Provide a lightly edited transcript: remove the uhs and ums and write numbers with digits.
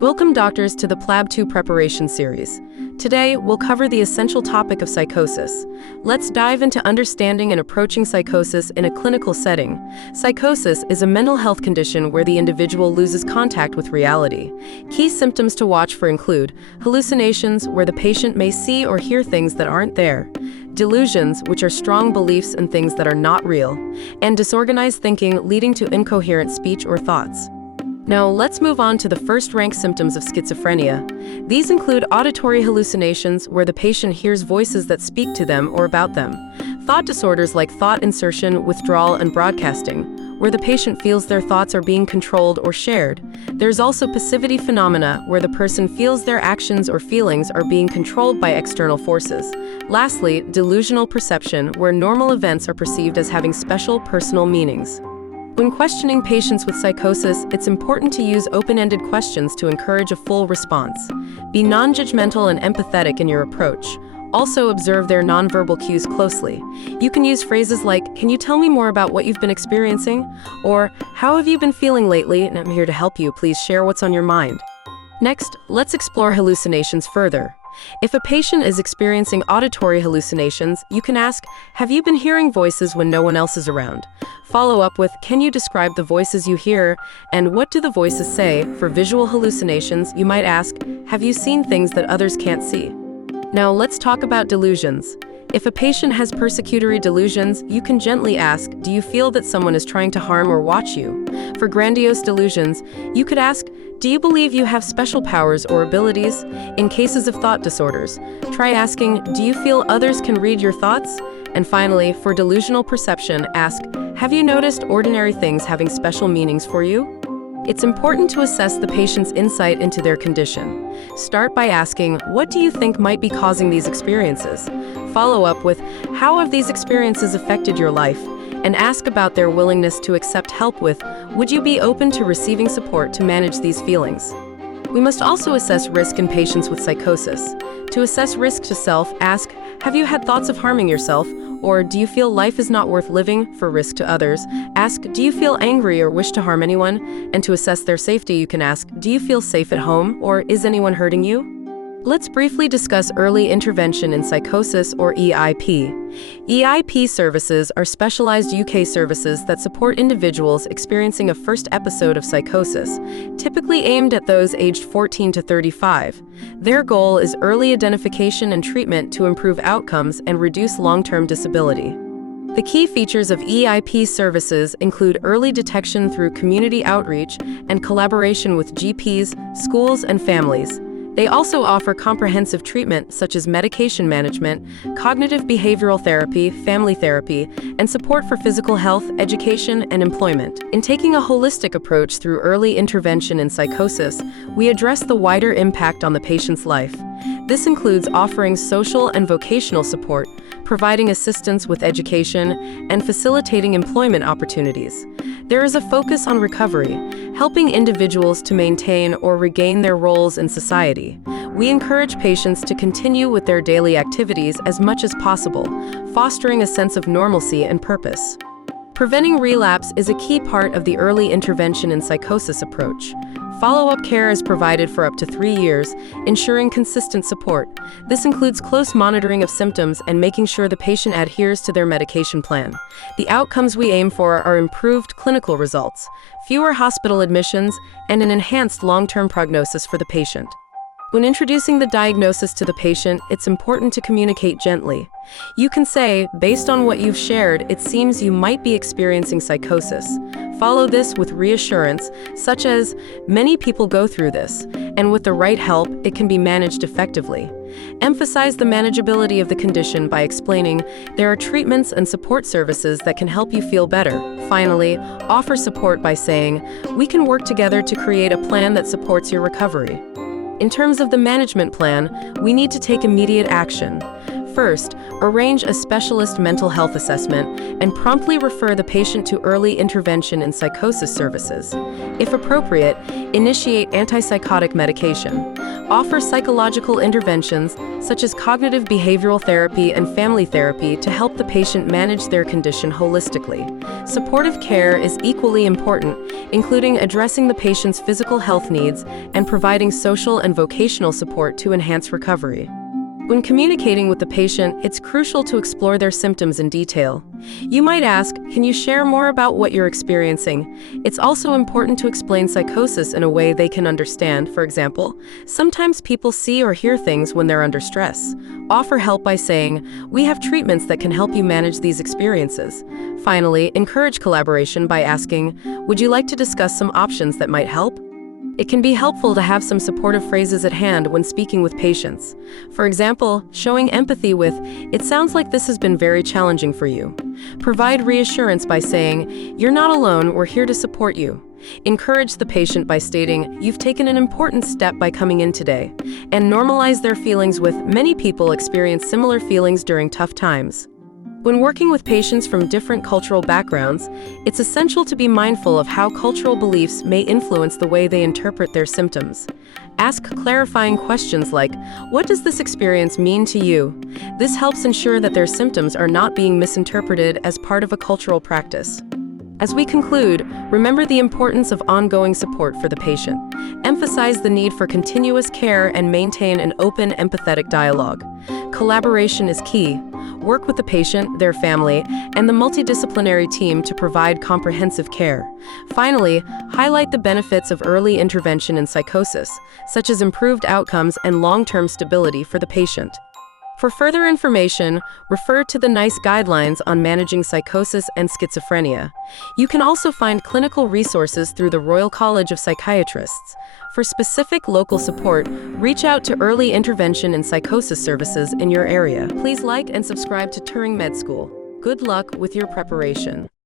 Welcome, doctors, to the PLAB 2 preparation series. Today, we'll cover the essential topic of psychosis. Let's dive into understanding and approaching psychosis in a clinical setting. Psychosis is a mental health condition where the individual loses contact with reality. Key symptoms to watch for include hallucinations, where the patient may see or hear things that aren't there, delusions, which are strong beliefs in things that are not real, and disorganized thinking leading to incoherent speech or thoughts. Now, let's move on to the first-ranked symptoms of schizophrenia. These include auditory hallucinations, where the patient hears voices that speak to them or about them. Thought disorders like thought insertion, withdrawal, and broadcasting, where the patient feels their thoughts are being controlled or shared. There's also passivity phenomena, where the person feels their actions or feelings are being controlled by external forces. Lastly, delusional perception, where normal events are perceived as having special personal meanings. When questioning patients with psychosis, it's important to use open-ended questions to encourage a full response. Be non-judgmental and empathetic in your approach. Also observe their nonverbal cues closely. You can use phrases like, "Can you tell me more about what you've been experiencing?" Or, "How have you been feeling lately? And I'm here to help you. Please share what's on your mind." Next, let's explore hallucinations further. If a patient is experiencing auditory hallucinations, you can ask, "Have you been hearing voices when no one else is around?" Follow up with, "Can you describe the voices you hear, and what do the voices say?" For visual hallucinations, you might ask, "Have you seen things that others can't see?" Now let's talk about delusions. If a patient has persecutory delusions, you can gently ask, "Do you feel that someone is trying to harm or watch you?" For grandiose delusions, you could ask, "Do you believe you have special powers or abilities?" In cases of thought disorders, try asking, "Do you feel others can read your thoughts?" And finally, for delusional perception, ask, "Have you noticed ordinary things having special meanings for you?" It's important to assess the patient's insight into their condition. Start by asking, "What do you think might be causing these experiences?" Follow up with, "How have these experiences affected your life?" And ask about their willingness to accept help with, "Would you be open to receiving support to manage these feelings?" We must also assess risk in patients with psychosis. To assess risk to self, ask, "Have you had thoughts of harming yourself?" Or, "Do you feel life is not worth living?" For risk to others, ask, "Do you feel angry or wish to harm anyone?" And to assess their safety, you can ask, "Do you feel safe at home?" Or, "Is anyone hurting you?" Let's briefly discuss early intervention in psychosis, or EIP. EIP services are specialized UK services that support individuals experiencing a first episode of psychosis, typically aimed at those aged 14 to 35. Their goal is early identification and treatment to improve outcomes and reduce long-term disability. The key features of EIP services include early detection through community outreach and collaboration with GPs, schools, and families. They also offer comprehensive treatment such as medication management, cognitive behavioral therapy, family therapy, and support for physical health, education, and employment. In taking a holistic approach through early intervention in psychosis, we address the wider impact on the patient's life. This includes offering social and vocational support, providing assistance with education, and facilitating employment opportunities. There is a focus on recovery, helping individuals to maintain or regain their roles in society. We encourage patients to continue with their daily activities as much as possible, fostering a sense of normalcy and purpose. Preventing relapse is a key part of the early intervention in psychosis approach. Follow-up care is provided for up to 3 years, ensuring consistent support. This includes close monitoring of symptoms and making sure the patient adheres to their medication plan. The outcomes we aim for are improved clinical results, fewer hospital admissions, and an enhanced long-term prognosis for the patient. When introducing the diagnosis to the patient, it's important to communicate gently. You can say, "Based on what you've shared, it seems you might be experiencing psychosis." Follow this with reassurance, such as, "Many people go through this, and with the right help, it can be managed effectively." Emphasize the manageability of the condition by explaining, "There are treatments and support services that can help you feel better." Finally, offer support by saying, "We can work together to create a plan that supports your recovery." In terms of the management plan, we need to take immediate action. First, arrange a specialist mental health assessment and promptly refer the patient to early intervention in psychosis services. If appropriate, initiate antipsychotic medication. offer psychological interventions such as cognitive behavioral therapy and family therapy to help the patient manage their condition holistically. Supportive care is equally important, including addressing the patient's physical health needs and providing social and vocational support to enhance recovery. When communicating with the patient, it's crucial to explore their symptoms in detail. You might ask, can you share more about what you're experiencing? It's also important to explain psychosis in a way they can understand. For example, sometimes people see or hear things when they're under stress. Offer help by saying, we have treatments that can help you manage these experiences. Finally, encourage collaboration by asking, would you like to discuss some options that might help? It can be helpful to have some supportive phrases at hand when speaking with patients. For example, showing empathy with, "It sounds like this has been very challenging for you." Provide reassurance by saying, "You're not alone, we're here to support you." Encourage the patient by stating, "You've taken an important step by coming in today." And normalize their feelings with, "Many people experience similar feelings during tough times." When working with patients from different cultural backgrounds, it's essential to be mindful of how cultural beliefs may influence the way they interpret their symptoms. Ask clarifying questions like, "What does this experience mean to you?" This helps ensure that their symptoms are not being misinterpreted as part of a cultural practice. As we conclude, remember the importance of ongoing support for the patient. Emphasize the need for continuous care and maintain an open, empathetic dialogue. Collaboration is key. Work with the patient, their family, and the multidisciplinary team to provide comprehensive care. Finally, highlight the benefits of early intervention in psychosis, such as improved outcomes and long-term stability for the patient. For further information, refer to the NICE guidelines on managing psychosis and schizophrenia. You can also find clinical resources through the Royal College of Psychiatrists. For specific local support, reach out to early intervention and psychosis services in your area. Please like and subscribe to TuringMedSchool. Good luck with your preparation.